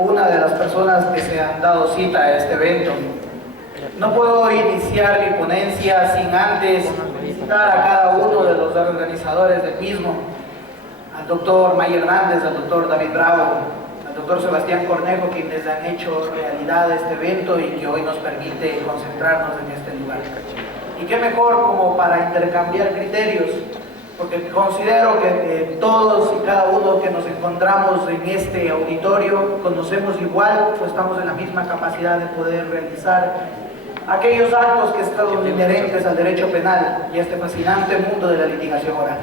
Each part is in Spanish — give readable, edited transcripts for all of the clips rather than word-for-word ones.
una de las personas que se han dado cita a este evento. No puedo iniciar mi ponencia sin antes felicitar a cada uno de los organizadores del mismo, al doctor May Hernández, al doctor David Bravo, al doctor Sebastián Cornejo, quienes han hecho realidad este evento y que hoy nos permite concentrarnos en este lugar. Y qué mejor como para intercambiar criterios, porque considero que todos y cada uno que nos encontramos en este auditorio conocemos igual o estamos en la misma capacidad de poder realizar aquellos actos que están inherentes al derecho penal y a este fascinante mundo de la litigación oral.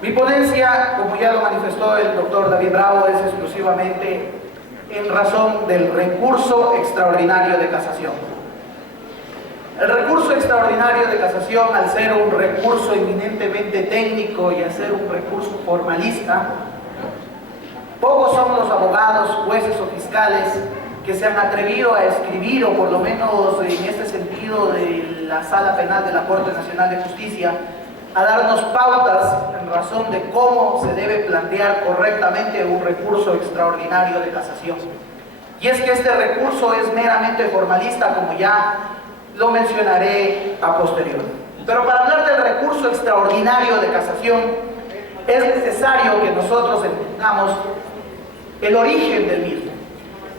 Mi ponencia, como ya lo manifestó el doctor David Bravo, es exclusivamente en razón del recurso extraordinario de casación. El recurso extraordinario de casación, al ser un recurso eminentemente técnico y al ser un recurso formalista, pocos son los abogados, jueces o fiscales que se han atrevido a escribir, o por lo menos en este sentido de la Sala Penal de la Corte Nacional de Justicia, a darnos pautas en razón de cómo se debe plantear correctamente un recurso extraordinario de casación. Y es que este recurso es meramente formalista, como ya lo mencionaré a posteriori. Pero para hablar del recurso extraordinario de casación, es necesario que nosotros entendamos el origen del mismo.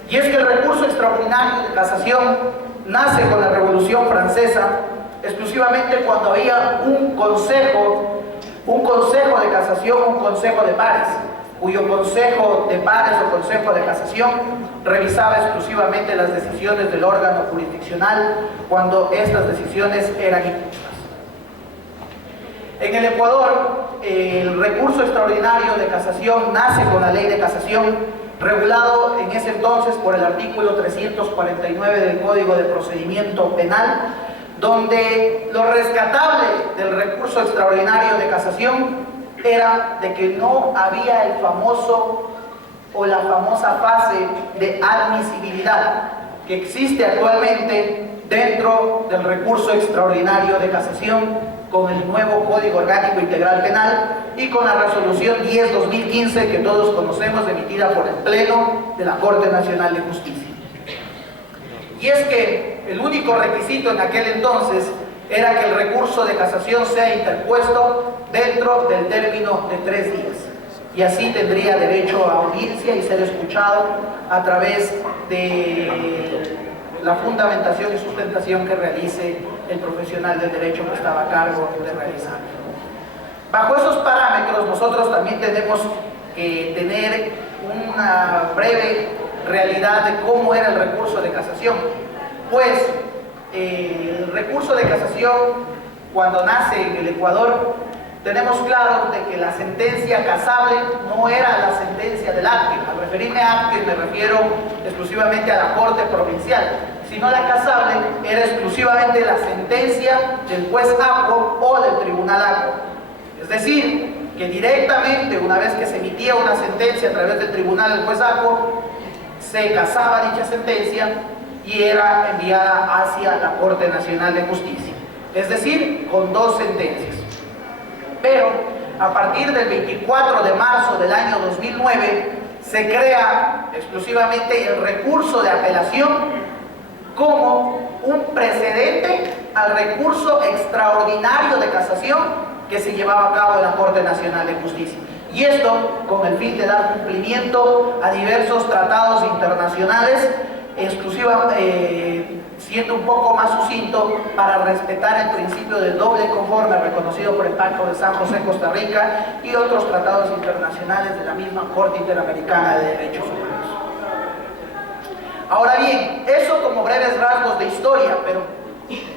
Y es que el recurso extraordinario de casación nace con la Revolución Francesa, exclusivamente cuando había un consejo de casación, un consejo de pares, cuyo consejo de pares o consejo de casación revisaba exclusivamente las decisiones del órgano jurisdiccional cuando estas decisiones eran injustas. En el Ecuador, el recurso extraordinario de casación nace con la ley de casación, regulado en ese entonces por el artículo 349 del Código de Procedimiento Penal, donde lo rescatable del recurso extraordinario de casación era de que no había el famoso o la famosa fase de admisibilidad que existe actualmente dentro del recurso extraordinario de casación con el nuevo Código Orgánico Integral Penal y con la resolución 10/2015 que todos conocemos, emitida por el Pleno de la Corte Nacional de Justicia. Y es que el único requisito en aquel entonces era que el recurso de casación sea interpuesto dentro del término de 3 días. Y así tendría derecho a audiencia y ser escuchado a través de la fundamentación y sustentación que realice el profesional del derecho que estaba a cargo de realizar. Bajo esos parámetros, nosotros también tenemos que tener una breve realidad de cómo era el recurso de casación. Pues el recurso de casación, cuando nace en el Ecuador, tenemos claro de que la sentencia casable no era la sentencia del actil. Al referirme a actil me refiero exclusivamente a la Corte Provincial, sino la casable era exclusivamente la sentencia del juez ACO o del Tribunal ACO. Es decir, que directamente, una vez que se emitía una sentencia a través del Tribunal del juez ACO, se casaba dicha sentencia y era enviada hacia la Corte Nacional de Justicia. Es decir, con 2 sentencias. Pero a partir del 24 de marzo del año 2009 se crea exclusivamente el recurso de apelación como un precedente al recurso extraordinario de casación que se llevaba a cabo en la Corte Nacional de Justicia. Y esto con el fin de dar cumplimiento a diversos tratados internacionales, siendo un poco más sucinto, para respetar el principio del doble conforme reconocido por el Pacto de San José, Costa Rica, y otros tratados internacionales de la misma Corte Interamericana de Derechos Humanos. Ahora bien, eso como breves rasgos de historia, pero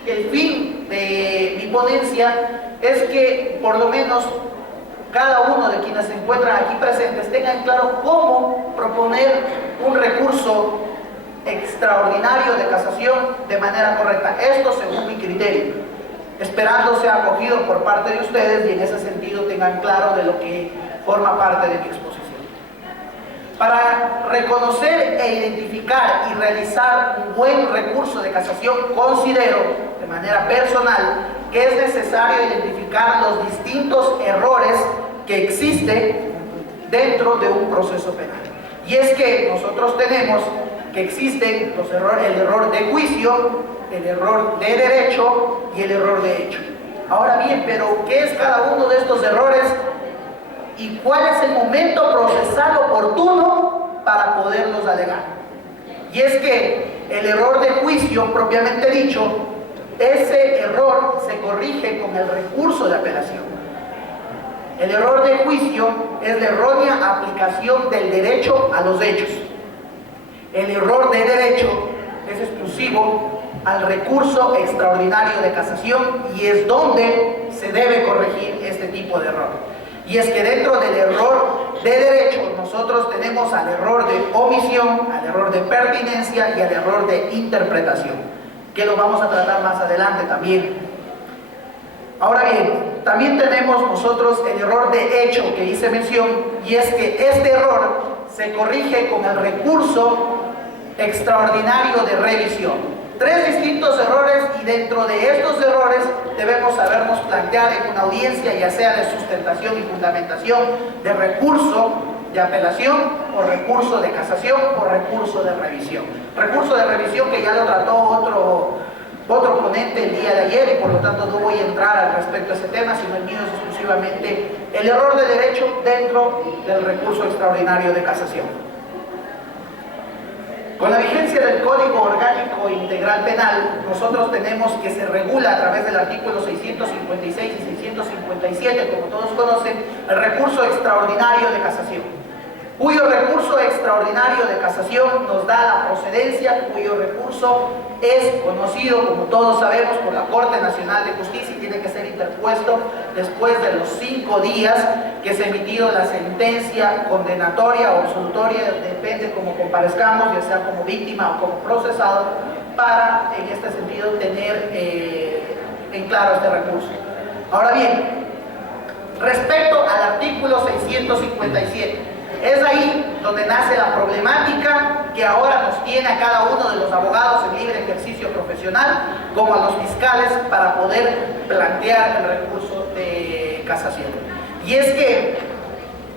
el fin de mi ponencia es que por lo menos cada uno de quienes se encuentran aquí presentes tengan claro cómo proponer un recurso extraordinario de casación de manera correcta. Esto según mi criterio, esperando sea acogido por parte de ustedes y en ese sentido tengan claro de lo que forma parte de mi exposición. Para reconocer e identificar y realizar un buen recurso de casación, considero de manera personal que es necesario identificar los distintos errores que existen dentro de un proceso penal. Y es que nosotros tenemos que existen los errores, el error de juicio, el error de derecho y el error de hecho. Ahora bien, pero ¿qué es cada uno de estos errores y cuál es el momento procesal oportuno para poderlos alegar? Y es que el error de juicio, propiamente dicho, ese error se corrige con el recurso de apelación. El error de juicio es la errónea aplicación del derecho a los hechos. El error de derecho es exclusivo al recurso extraordinario de casación y es donde se debe corregir este tipo de error. Y es que dentro del error de derecho nosotros tenemos al error de omisión, al error de pertinencia y al error de interpretación, que lo vamos a tratar más adelante también. Ahora bien, también tenemos nosotros el error de hecho que hice mención, y es que este error se corrige con el recurso extraordinario de revisión. Tres distintos errores, y dentro de estos errores debemos sabernos plantear en una audiencia, ya sea de sustentación y fundamentación, de recurso de apelación o recurso de casación o recurso de revisión. Recurso de revisión que ya lo trató otro ponente el día de ayer, y por lo tanto no voy a entrar al respecto a ese tema, sino el mío es exclusivamente el error de derecho dentro del recurso extraordinario de casación. Con la vigencia del Código Orgánico Integral Penal, nosotros tenemos que se regula a través del artículo 656 y 657, como todos conocen, el recurso extraordinario de casación, cuyo recurso extraordinario de casación nos da la procedencia, cuyo recurso es conocido, como todos sabemos, por la Corte Nacional de Justicia y tiene que ser interpuesto después de los 5 días que se ha emitido la sentencia condenatoria o absolutoria, depende cómo comparezcamos, ya sea como víctima o como procesado, para, en este sentido, tener en claro este recurso. Ahora bien, respecto al artículo 657, es ahí donde nace la problemática que ahora nos tiene a cada uno de los abogados en libre ejercicio profesional, como a los fiscales, para poder plantear el recurso de casación. Y es que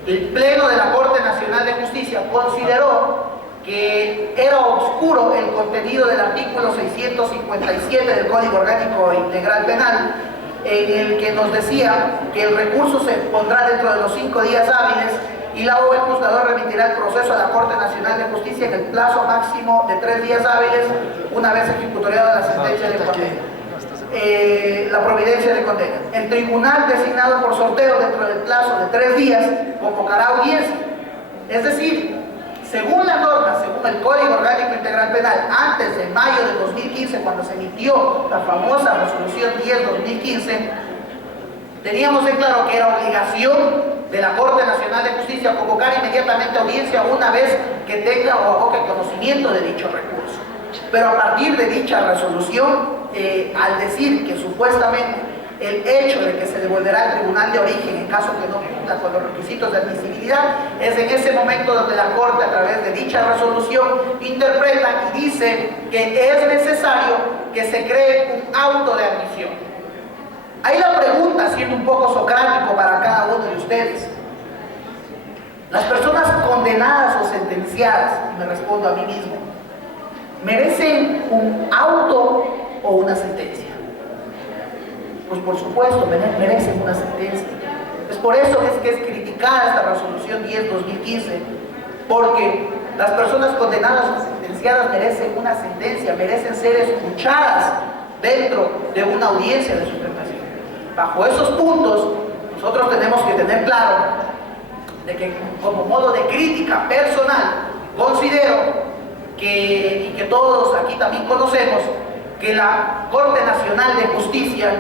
el Pleno de la Corte Nacional de Justicia consideró que era oscuro el contenido del artículo 657 del Código Orgánico Integral Penal, en el que nos decía que el recurso se pondrá dentro de los 5 días hábiles y la o el juzgador remitirá el proceso a la Corte Nacional de Justicia en el plazo máximo de 3 días hábiles, una vez ejecutoriada la sentencia de condena. La providencia de condena. El tribunal designado por sorteo dentro del plazo de 3 días convocará audiencia. Es decir, según la norma, según el Código Orgánico Integral Penal, antes de mayo de 2015, cuando se emitió la famosa resolución 10/2015, teníamos en claro que era obligación de la Corte Nacional de Justicia convocar inmediatamente audiencia una vez que tenga o aboque conocimiento de dicho recurso. Pero a partir de dicha resolución, al decir que supuestamente el hecho de que se devolverá al tribunal de origen en caso que no cumpla con los requisitos de admisibilidad, es en ese momento donde la Corte, a través de dicha resolución, interpreta y dice que es necesario que se cree un auto de admisión. Ahí la pregunta, siendo un poco socrático para cada uno de ustedes: las personas condenadas o sentenciadas, y me respondo a mí mismo, ¿merecen un auto o una sentencia? Pues por supuesto, merecen una sentencia. Es por eso que es criticada esta resolución 10/2015, porque las personas condenadas o sentenciadas merecen una sentencia, merecen ser escuchadas dentro de una audiencia de sustentación. Bajo esos puntos, nosotros tenemos que tener claro de que, como modo de crítica personal, considero que, y que todos aquí también conocemos, que la Corte Nacional de Justicia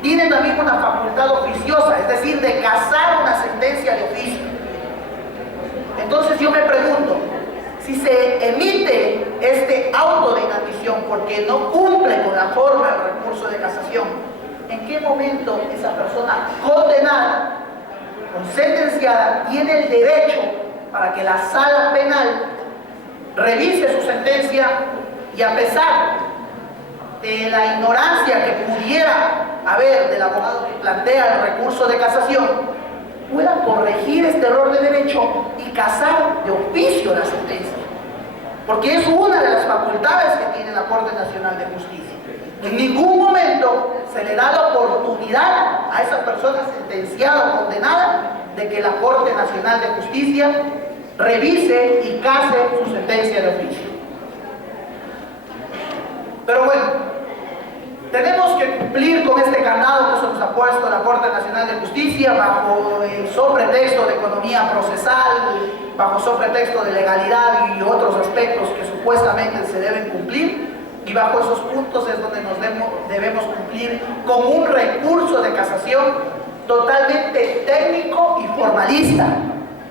tiene también una facultad oficiosa, es decir, de casar una sentencia de oficio. Entonces yo me pregunto, si se emite este auto de inadmisión porque no cumple con la forma del recurso de casación, ¿en qué momento esa persona condenada o sentenciada tiene el derecho para que la sala penal revise su sentencia y, a pesar de la ignorancia que pudiera haber del abogado que plantea el recurso de casación, pueda corregir este error de derecho y casar de oficio la sentencia, porque es una de las facultades que tiene la Corte Nacional de Justicia. En ningún momento se le da la oportunidad a esa persona sentenciada o condenada de que la Corte Nacional de Justicia revise y case su sentencia de oficio. Pero bueno, tenemos que cumplir con este candado que se nos ha puesto la Corte Nacional de Justicia bajo el sobretexto de economía procesal, bajo sobretexto de legalidad y otros aspectos que supuestamente se deben cumplir, y bajo esos puntos es donde nos debemos cumplir con un recurso de casación totalmente técnico y formalista.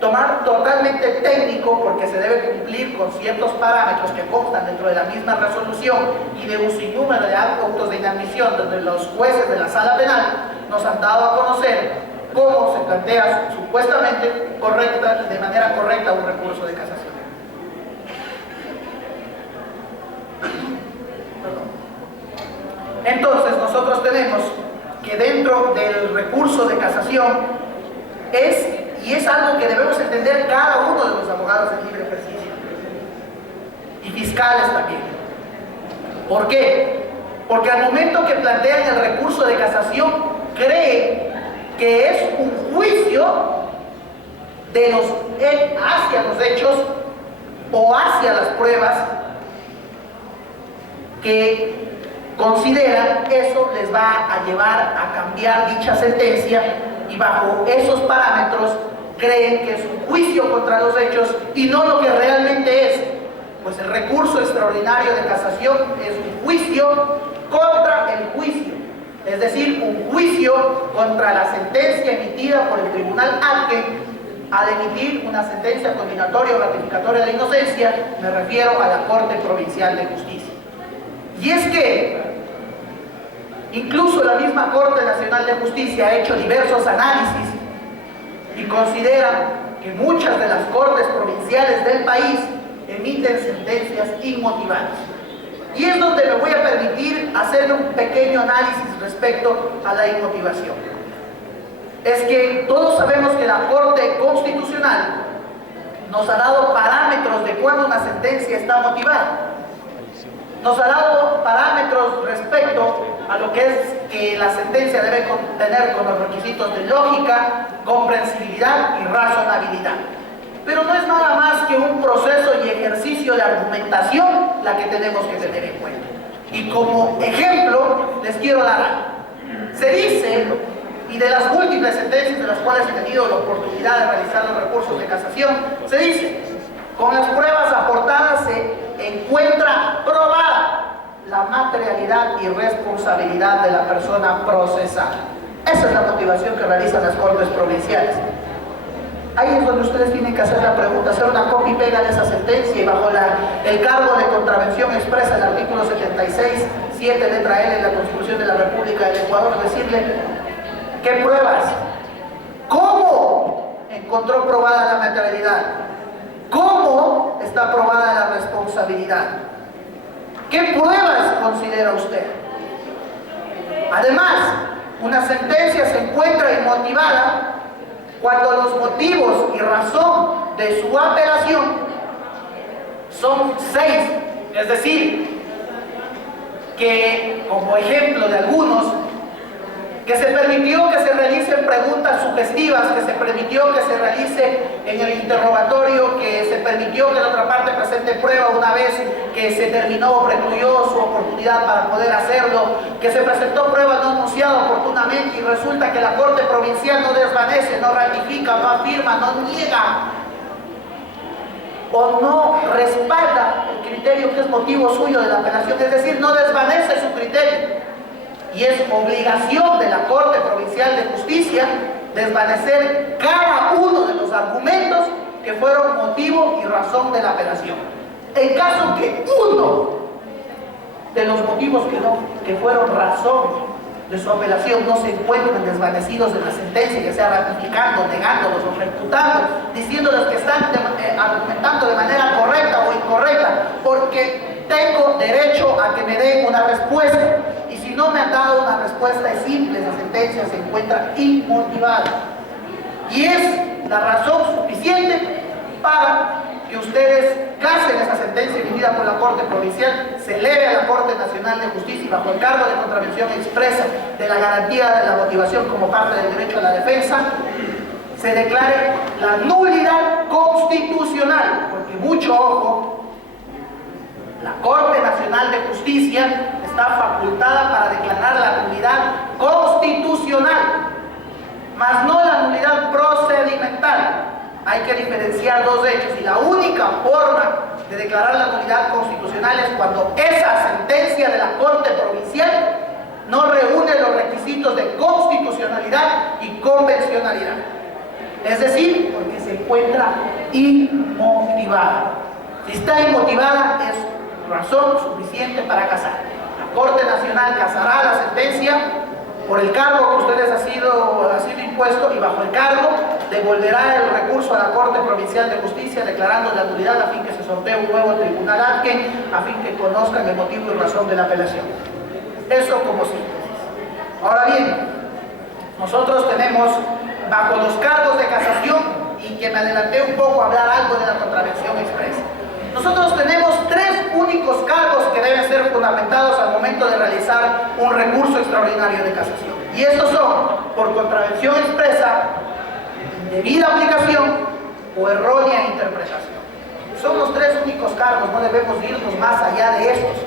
Tomar totalmente técnico porque se debe cumplir con ciertos parámetros que constan dentro de la misma resolución y de un sinnúmero de actos de inadmisión donde los jueces de la sala penal nos han dado a conocer cómo se plantea supuestamente de manera correcta un recurso de casación. Entonces nosotros tenemos que dentro del recurso de casación es algo que debemos entender cada uno de los abogados en libre ejercicio y fiscales también. ¿Por qué? Porque al momento que plantean el recurso de casación creen que es un juicio hacia los hechos o hacia las pruebas que consideran eso les va a llevar a cambiar dicha sentencia, y bajo esos parámetros creen que es un juicio contra los hechos y no lo que realmente es. Pues el recurso extraordinario de casación es un juicio contra el juicio, es decir, un juicio contra la sentencia emitida por el tribunal ante al emitir una sentencia condenatoria o ratificatoria de inocencia. Me refiero a la Corte Provincial de Justicia. Y es que incluso la misma Corte Nacional de Justicia ha hecho diversos análisis y considera que muchas de las cortes provinciales del país emiten sentencias inmotivadas. Y es donde me voy a permitir hacer un pequeño análisis respecto a la inmotivación. Es que todos sabemos que la Corte Constitucional nos ha dado parámetros de cuándo una sentencia está motivada. Nos ha dado parámetros respecto a lo que es que la sentencia debe contener con los requisitos de lógica, comprensibilidad y razonabilidad. Pero no es nada más que un proceso y ejercicio de argumentación la que tenemos que tener en cuenta. Y como ejemplo les quiero dar algo. Se dice, y de las múltiples sentencias de las cuales he tenido la oportunidad de realizar los recursos de casación, se dice: con las pruebas aportadas se encuentra probada la materialidad y responsabilidad de la persona procesada. Esa es la motivación que realizan las cortes provinciales. Ahí es donde ustedes tienen que hacer la pregunta, hacer una copia y pega de esa sentencia, y bajo el cargo de contravención expresa el artículo 76, 7, letra L de la Constitución de la República del Ecuador, decirle: ¿qué pruebas? ¿Cómo encontró probada la materialidad? ¿Cómo está probada la responsabilidad? ¿Qué pruebas considera usted? Además, una sentencia se encuentra inmotivada cuando los motivos y razón de su apelación son 6, es decir, que como ejemplo de algunos, que se permitió que se realicen preguntas sugestivas, que se permitió que se realice en el interrogatorio, que se permitió que la otra parte presente prueba una vez que se terminó o precluyó su oportunidad para poder hacerlo, que se presentó prueba no anunciada oportunamente y resulta que la Corte Provincial no desvanece, no ratifica, no afirma, no niega o no respalda el criterio que es motivo suyo de la apelación, es decir, no desvanece su criterio. Y es obligación de la Corte Provincial de Justicia desvanecer cada uno de los argumentos que fueron motivo y razón de la apelación. En caso que uno de los motivos que fueron razón de su apelación no se encuentren desvanecidos en la sentencia, ya sea ratificando, negándolos o refutando, diciéndoles que están argumentando de manera correcta o incorrecta, porque tengo derecho a que me den una respuesta. Y si no me han dado una respuesta, es simple, esa sentencia se encuentra inmotivada. Y es la razón suficiente para que ustedes casen esa sentencia emitida por la Corte Provincial, se eleve a la Corte Nacional de Justicia y bajo el cargo de contravención expresa de la garantía de la motivación como parte del derecho a la defensa, se declare la nulidad constitucional, porque mucho ojo, la Corte Nacional de Justicia está facultada para declarar la nulidad constitucional, mas no la nulidad procedimental. Hay que diferenciar dos hechos y la única forma de declarar la nulidad constitucional es cuando esa sentencia de la Corte Provincial no reúne los requisitos de constitucionalidad y convencionalidad. Es decir, porque se encuentra inmotivada. Si está inmotivada es razón suficiente para casar. La Corte Nacional casará la sentencia por el cargo que ustedes ha sido impuesto y bajo el cargo devolverá el recurso a la Corte Provincial de Justicia declarando la nulidad a fin que se sortee un nuevo tribunal a fin que conozcan el motivo y razón de la apelación. Eso como síntesis. Ahora bien, nosotros tenemos bajo los cargos de casación, y que me adelanté un poco a hablar algo de la contravención expresa, nosotros tenemos tres únicos cargos que deben ser fundamentados al momento de realizar un recurso extraordinario de casación. Y estos son, por contravención expresa, debida aplicación o errónea interpretación. Son los tres únicos cargos, no debemos irnos más allá de estos.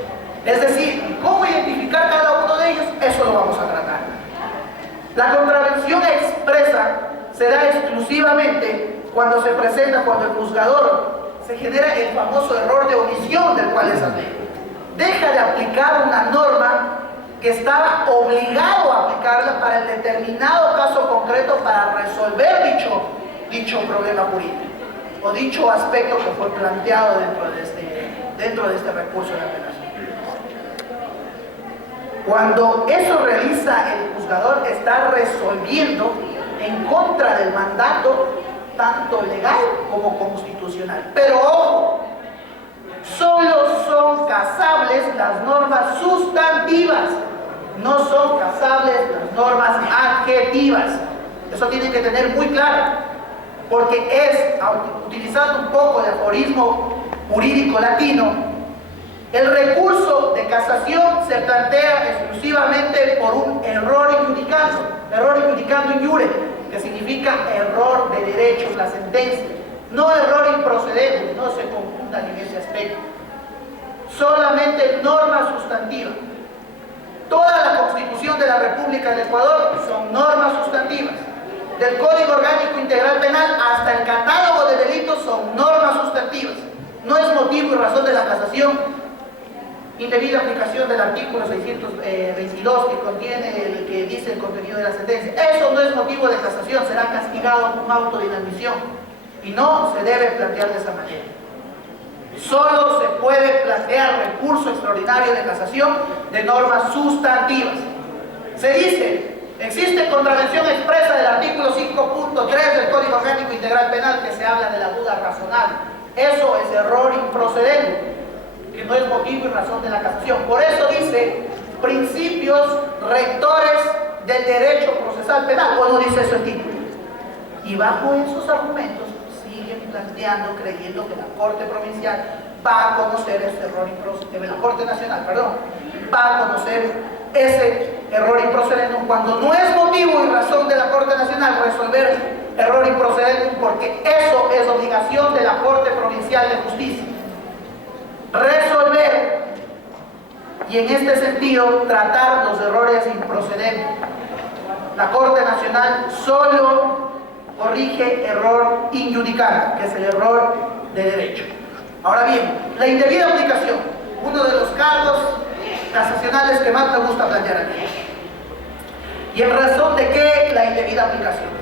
Es decir, ¿cómo identificar cada uno de ellos? Eso lo vamos a tratar. La contravención expresa se da exclusivamente cuando se presenta, cuando el juzgador se genera el famoso error de omisión del cual es advertido. Deja de aplicar una norma que estaba obligado a aplicarla para el determinado caso concreto para resolver dicho problema jurídico o dicho aspecto que fue planteado dentro de este recurso de apelación. Cuando eso realiza el juzgador, está resolviendo en contra del mandato tanto legal como constitucional. Pero ojo, solo son casables las normas sustantivas, no son casables las normas adjetivas. Eso tienen que tener muy claro, porque es, utilizando un poco de aforismo jurídico latino, el recurso de casación se plantea exclusivamente por un error iudicando in iure, que significa error de derechos, la sentencia, no error improcedente, no se confundan en ese aspecto. Solamente normas sustantivas. Toda la Constitución de la República del Ecuador son normas sustantivas. Del Código Orgánico Integral Penal hasta el catálogo de delitos son normas sustantivas. No es motivo y razón de la casación indebida aplicación del artículo 622 que dice el contenido de la sentencia. Eso no es motivo de casación, será castigado con un auto de inadmisión y no se debe plantear de esa manera. Solo se puede plantear recurso extraordinario de casación de normas sustantivas. Se dice, existe contravención expresa del artículo 5.3 del Código Orgánico Integral Penal que se habla de la duda razonable. Eso es error improcedente, que no es motivo y razón de la casación. Por eso dice principios rectores del derecho procesal penal, o no dice eso el título. Y bajo esos argumentos siguen planteando, creyendo que la Corte Provincial va a conocer ese error improcedente, la Corte Nacional, perdón, va a conocer ese error improcedente, cuando no es motivo y razón de la Corte Nacional resolver error improcedente, porque eso es obligación de la Corte Provincial de Justicia. Resolver y en este sentido tratar los errores improcedentes. La Corte Nacional solo corrige error injudicante, que es el error de derecho. Ahora bien, la indebida aplicación, uno de los cargos casacionales que más me gusta plantear aquí. ¿Y en razón de qué la indebida aplicación?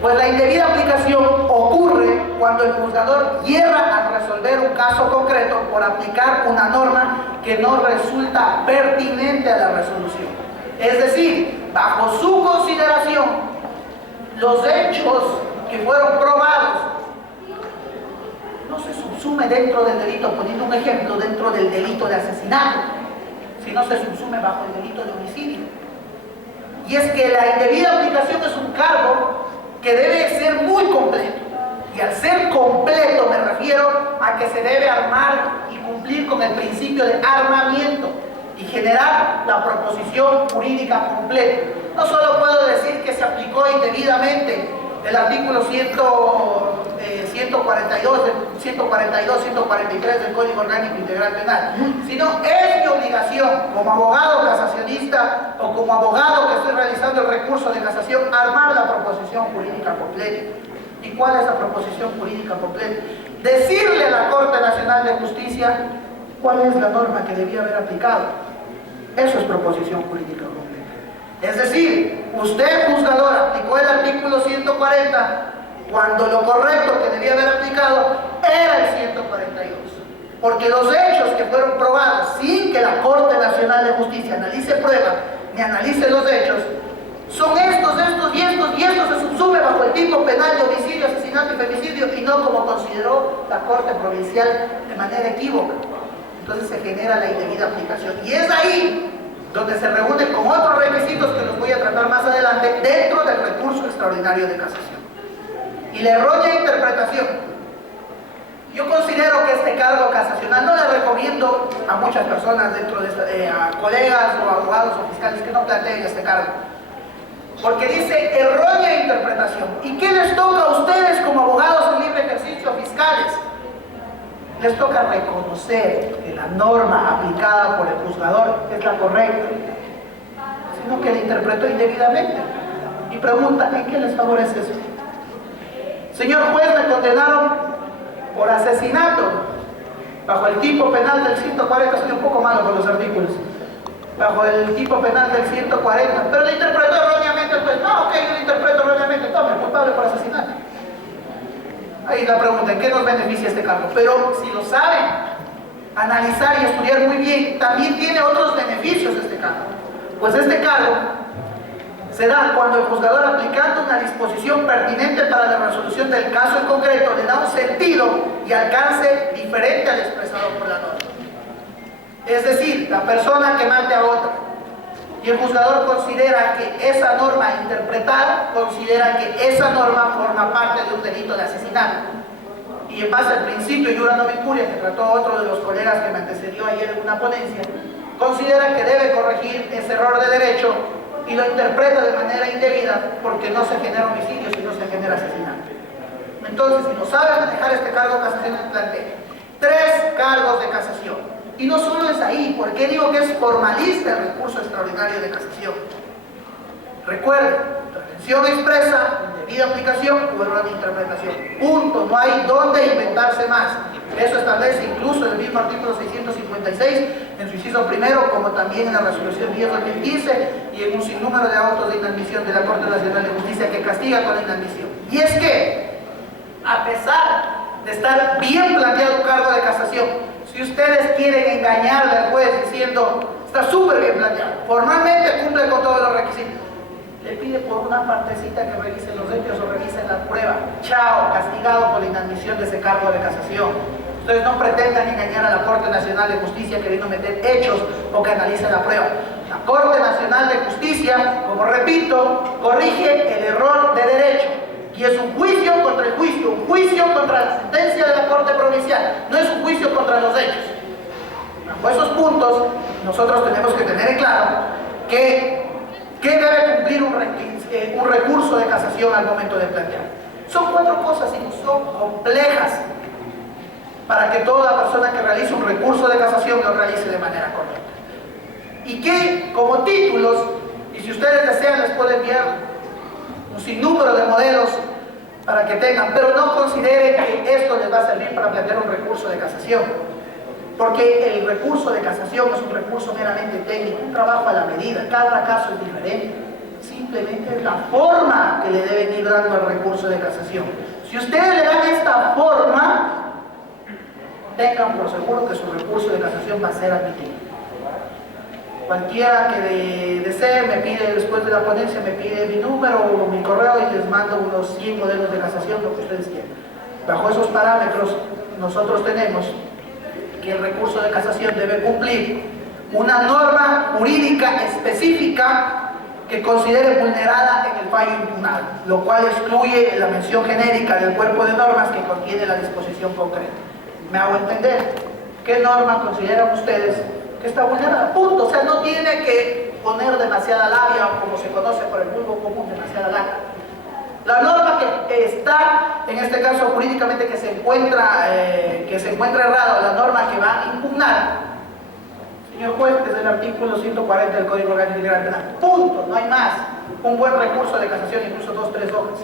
Pues la indebida aplicación ocurre cuando el juzgador hierra al resolver un caso concreto por aplicar una norma que no resulta pertinente a la resolución. Es decir, bajo su consideración, los hechos que fueron probados no se subsume dentro del delito, poniendo un ejemplo, dentro del delito de asesinato, sino se subsume bajo el delito de homicidio. Y es que la indebida aplicación es un cargo que debe ser muy completo. Y al ser completo me refiero a que se debe armar y cumplir con el principio de armamiento y generar la proposición jurídica completa. No solo puedo decir que se aplicó indebidamente el artículo 142, 143 del Código Orgánico Integral Penal, sino es mi obligación como abogado casacionista o como abogado que estoy realizando el recurso de casación armar la proposición jurídica completa. ¿Y cuál es la proposición jurídica completa? Decirle a la Corte Nacional de Justicia cuál es la norma que debía haber aplicado. Eso es proposición jurídica completa. Es decir, usted, juzgador, aplicó el artículo 140 cuando lo correcto que debía haber aplicado era el 142. Porque los hechos que fueron probados sin que la Corte Nacional de Justicia analice pruebas ni analice los hechos son estos y estos se subsume bajo el tipo penal de homicidio, asesinato y femicidio y no como consideró la Corte Provincial de manera equívoca. Entonces se genera la indebida aplicación. Y es ahí donde se reúnen con otros requisitos que los voy a tratar más adelante dentro del recurso extraordinario de casación. Y la errónea interpretación. Yo considero que este cargo casacional, no le recomiendo a muchas personas dentro de a colegas o abogados o fiscales que no planteen este cargo, porque dice errónea interpretación. ¿Y qué les toca a ustedes como abogados en libre ejercicio fiscales? Les toca reconocer que la norma aplicada por el juzgador es la correcta, sino que la interpretó indebidamente. Y pregunta, ¿en qué les favorece eso? Señor juez, me condenaron por asesinato bajo el tipo penal del 140, soy un poco malo con los artículos, bajo el tipo penal del 140, pero le interpretó erróneamente, pues no, ok, yo le interpreto erróneamente, tome, culpable por asesinato. Ahí la pregunta, ¿en qué nos beneficia este cargo? Pero si lo saben analizar y estudiar muy bien, también tiene otros beneficios este cargo. Pues este cargo se da cuando el juzgador, aplicando una disposición pertinente para la resolución del caso en concreto, le da un sentido y alcance diferente al expresado por la norma. Es decir, la persona que mate a otra y el juzgador considera que esa norma interpretada, considera que esa norma forma parte de un delito de asesinato. Y en base al principio iura non incuria, que trató otro de los colegas que me antecedió ayer en una ponencia, considera que debe corregir ese error de derecho y lo interpreta de manera indebida porque no se genera homicidio, sino se genera asesinato. Entonces, si no sabe manejar este cargo casacional, plantea 3 cargos de casación. Y no solo es ahí, ¿por qué digo que es formalista el recurso extraordinario de casación? Recuerden, prevención expresa, indebida aplicación o error de interpretación. Punto, no hay dónde inventarse más. Eso establece incluso el mismo artículo 656 en su inciso primero, como también en la resolución 10/2015 y en un sinnúmero de autos de inadmisión de la Corte Nacional de Justicia que castiga con la inadmisión. Y es que, a pesar de estar bien planteado un cargo de casación, si ustedes quieren engañarle al juez diciendo está súper bien planteado, formalmente cumple con todos los requisitos, le pide por una partecita que revisen los hechos o revisen la prueba, chao, castigado por la inadmisión de ese cargo de casación. Ustedes no pretendan engañar a la Corte Nacional de Justicia queriendo meter hechos o que analice la prueba. La Corte Nacional de Justicia, como repito, corrige el error de derecho. Y es un juicio contra el juicio, un juicio contra la sentencia de la Corte Provincial, no es un juicio contra los hechos. Bajo esos puntos, nosotros tenemos que tener en claro que debe cumplir un recurso de casación al momento de plantear. Son 4 cosas y no son complejas para que toda persona que realice un recurso de casación lo realice de manera correcta. Y que como títulos, y si ustedes desean les puedo enviar un sinnúmero de modelos para que tengan, pero no consideren que esto les va a servir para plantear un recurso de casación, porque el recurso de casación es un recurso meramente técnico, un trabajo a la medida, cada caso es diferente, simplemente es la forma que le deben ir dando al recurso de casación. Si ustedes le dan esta forma, tengan por seguro que su recurso de casación va a ser admitido. Cualquiera que desee me pide, después de la ponencia, me pide mi número o mi correo y les mando unos 100 modelos de casación, lo que ustedes quieran. Bajo esos parámetros, nosotros tenemos que el recurso de casación debe cumplir una norma jurídica específica que considere vulnerada en el fallo impugnado, lo cual excluye la mención genérica del cuerpo de normas que contiene la disposición concreta. ¿Me hago entender? ¿Qué norma consideran ustedes que está vulnerada? Punto. O sea, no tiene que poner demasiada labia, o como se conoce por el vulgo común, demasiada labia. La norma que está, en este caso jurídicamente, que se encuentra errada, la norma que va a impugnar, señor juez, desde el artículo 140 del Código Orgánico Integral Penal. Punto, no hay más. Un buen recurso de casación, incluso 2 o 3 hojas.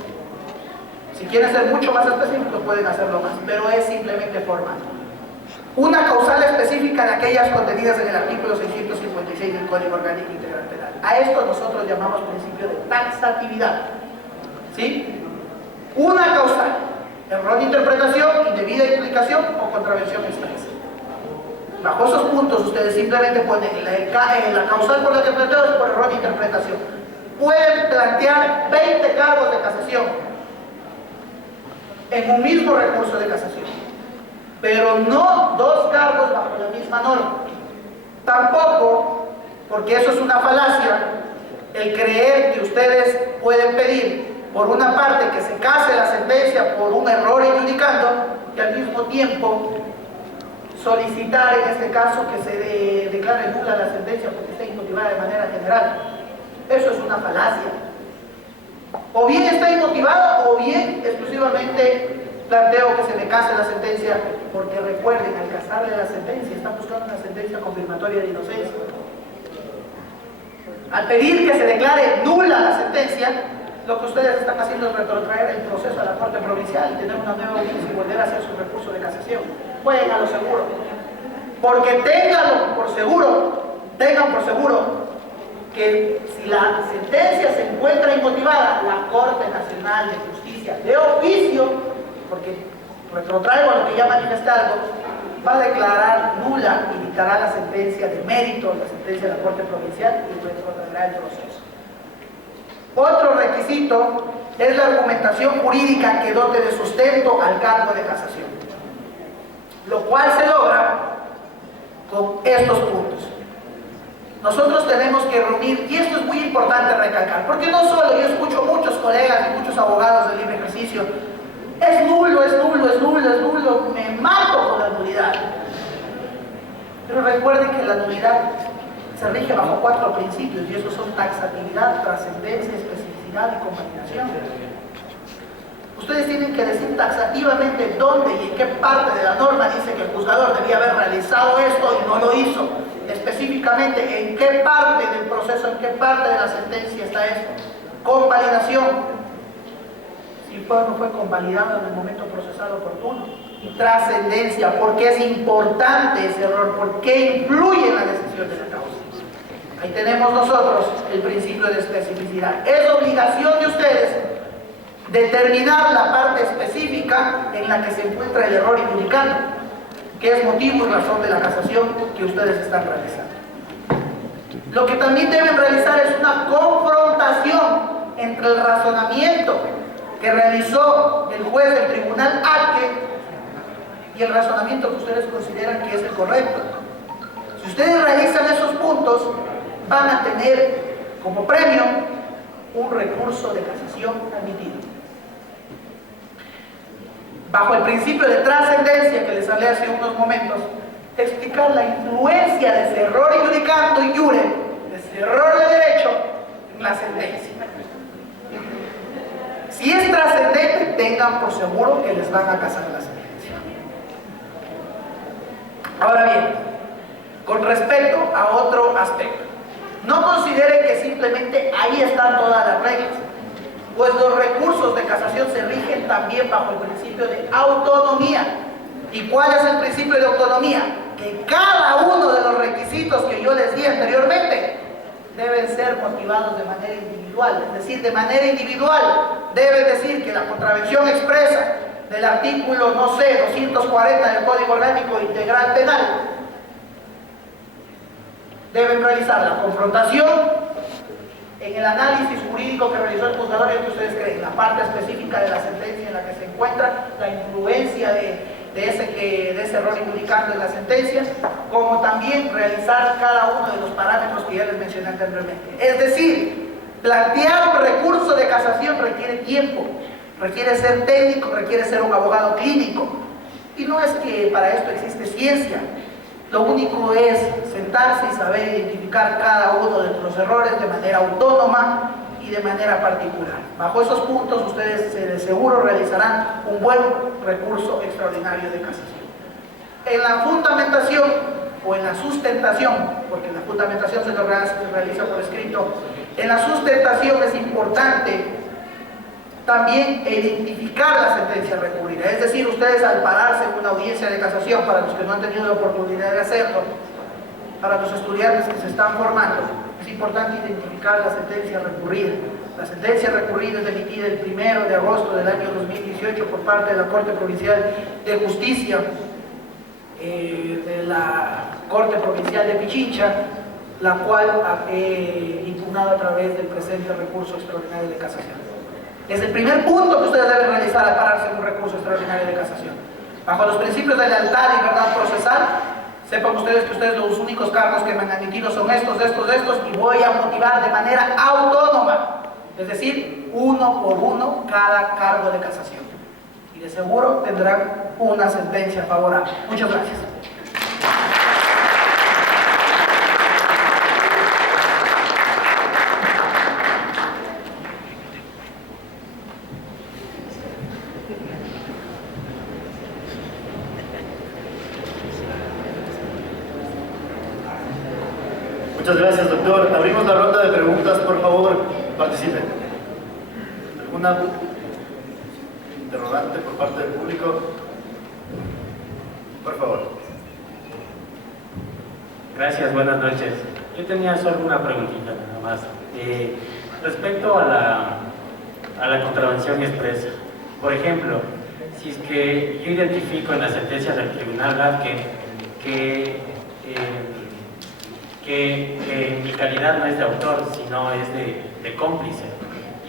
Si quieren ser mucho más específicos, pueden hacerlo más, pero es simplemente formal. Una causal específica de aquellas contenidas en el artículo 656 del Código Orgánico Integral Penal. A esto nosotros llamamos principio de taxatividad. ¿Sí? Una causal, error de interpretación, indebida implicación o contravención expresa. Bajo esos puntos ustedes simplemente ponen la causal por la que planteo es por error de interpretación. Pueden plantear 20 cargos de casación en un mismo recurso de casación, pero no 2 cargos bajo la misma norma. Tampoco, porque eso es una falacia, el creer que ustedes pueden pedir por una parte que se case la sentencia por un error adjudicando y al mismo tiempo solicitar en este caso que se declare nula la sentencia porque está inmotivada de manera general. Eso es una falacia. O bien está inmotivada o bien exclusivamente planteo que se le case la sentencia porque recuerden, al casarle la sentencia están buscando una sentencia confirmatoria de inocencia. Al pedir que se declare nula la sentencia, lo que ustedes están haciendo es retrotraer el proceso a la Corte Provincial y tener una nueva audiencia y volver a hacer su recurso de casación. Jueguen a lo seguro, porque tengan por seguro que si la sentencia se encuentra inmotivada, la Corte Nacional de Justicia de oficio, porque retrotraigo a lo que ya manifesté algo, va a declarar nula y dictará la sentencia de mérito, la sentencia de la Corte Provincial y retrotraerá el proceso. Otro requisito es la argumentación jurídica que dote de sustento al cargo de casación, lo cual se logra con estos puntos. Nosotros tenemos que reunir, y esto es muy importante recalcar, porque no solo yo escucho muchos colegas y muchos abogados del libre ejercicio, es nulo, me mato con la nulidad. Pero recuerden que la nulidad se rige bajo 4 principios, y esos son taxatividad, trascendencia, especificidad y convalidación. Ustedes tienen que decir taxativamente dónde y en qué parte de la norma dice que el juzgador debía haber realizado esto y no lo hizo. Específicamente en qué parte del proceso, en qué parte de la sentencia está esto. Convalidación, si fue o no fue convalidado en el momento procesal oportuno. Y trascendencia, porque es importante ese error, porque influye en la decisión de la causa. Ahí tenemos nosotros el principio de especificidad. Es obligación de ustedes determinar la parte específica en la que se encuentra el error indicando, que es motivo y razón de la casación que ustedes están realizando. Lo que también deben realizar es una confrontación entre el razonamiento que realizó el juez del tribunal Arque y el razonamiento que ustedes consideran que es el correcto. Si ustedes realizan esos puntos, van a tener como premio un recurso de casación admitido. Bajo el principio de trascendencia que les hablé hace unos momentos, explicar la influencia de ese error iudicando y iure, de ese error de derecho en la sentencia. Si es trascendente, tengan por seguro que les van a casar la sentencia. Ahora bien, con respecto a otro aspecto, no consideren que simplemente ahí están todas las reglas, pues los recursos de casación se rigen también bajo el principio de autonomía. ¿Y cuál es el principio de autonomía? Que cada uno de los requisitos que yo les di anteriormente deben ser motivados de manera individual, es decir, de manera individual debe decir que la contravención expresa del artículo, no sé, 240 del Código Orgánico Integral Penal deben realizar la confrontación en el análisis jurídico que realizó el juzgador, en que ustedes creen, la parte específica de la sentencia en la que se encuentra, la influencia de ese error indicando en la sentencia, como también realizar cada uno de los parámetros que ya les mencioné anteriormente. Es decir, Plantear un recurso de casación requiere tiempo, requiere ser técnico, requiere ser un abogado clínico. Y no es que para esto existe ciencia. Lo único es sentarse y saber identificar cada uno de los errores de manera autónoma y de manera particular. Bajo esos puntos ustedes de seguro realizarán un buen recurso extraordinario de casación. En la fundamentación o en la sustentación, porque en la fundamentación se realiza por escrito, en la sustentación es importante también identificar la sentencia recurrida. Es decir, ustedes al pararse en una audiencia de casación, para los que no han tenido la oportunidad de hacerlo, para los estudiantes que se están formando, es importante identificar la sentencia recurrida. La sentencia recurrida es emitida el 1 de agosto del año 2018 por parte de la Corte Provincial de Justicia de la Corte Provincial de Pichincha, la cual ha impugnado a través del presente recurso extraordinario de casación. Es el primer punto que ustedes deben realizar al pararse en un recurso extraordinario de casación. Bajo los principios de lealtad y verdad procesal, sepan ustedes que ustedes los únicos cargos que me han admitido son estos, y voy a motivar de manera autónoma, es decir, uno por uno cada cargo de casación. Y de seguro tendrán una sentencia favorable. Muchas gracias. Muchas gracias, doctor. Abrimos la ronda de preguntas, por favor, participen. ¿Alguna interrogante por parte del público? Por favor. Gracias, buenas noches. Yo tenía solo una preguntita nada más. Respecto a la contravención expresa, por ejemplo, si es que yo identifico en la sentencia del tribunal que mi calidad no es de autor, sino es de cómplice,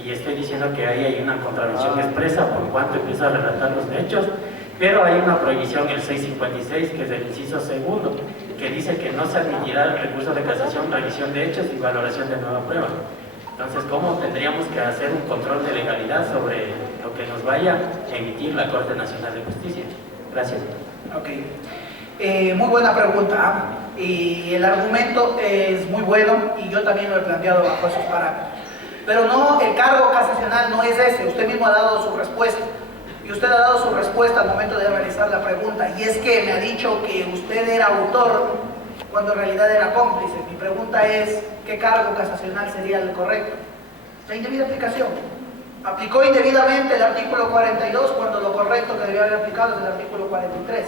y estoy diciendo que ahí hay una contravención expresa por cuanto empiezo a relatar los hechos, pero hay una prohibición, el 656, que es el inciso segundo, que dice que no se admitirá el recurso de casación, revisión de hechos y valoración de nueva prueba. Entonces, ¿cómo tendríamos que hacer un control de legalidad sobre lo que nos vaya a emitir la Corte Nacional de Justicia? Gracias. Ok. Muy buena pregunta. Y el argumento es muy bueno y yo también lo he planteado bajo esos parámetros. Pero no, el cargo casacional no es ese. Usted mismo ha dado su respuesta. Y usted ha dado su respuesta al momento de realizar la pregunta. Y es que me ha dicho que usted era autor cuando en realidad era cómplice. Mi pregunta es, ¿qué cargo casacional sería el correcto? La indebida aplicación. Aplicó indebidamente el artículo 42 cuando lo correcto que debía haber aplicado es el artículo 43.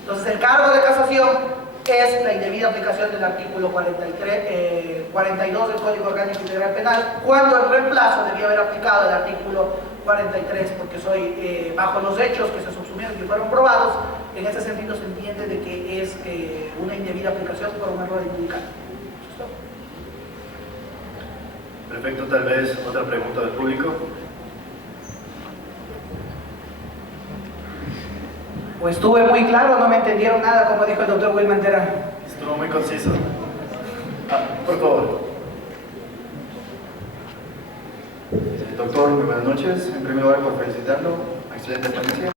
Entonces el cargo de casación es la indebida aplicación del artículo 42 del Código Orgánico Integral Penal, cuando el reemplazo debía haber aplicado el artículo 43, porque soy bajo los hechos que se subsumieron y fueron probados. En ese sentido se entiende de que es una indebida aplicación por un error individual. Perfecto, tal vez otra pregunta del público. ¿O estuve muy claro? ¿No me entendieron nada, como dijo el doctor Wilman Terán? Estuvo muy conciso. Por favor. Doctor, muy buenas noches. En primer lugar, por felicitarlo. Excelente ponencia.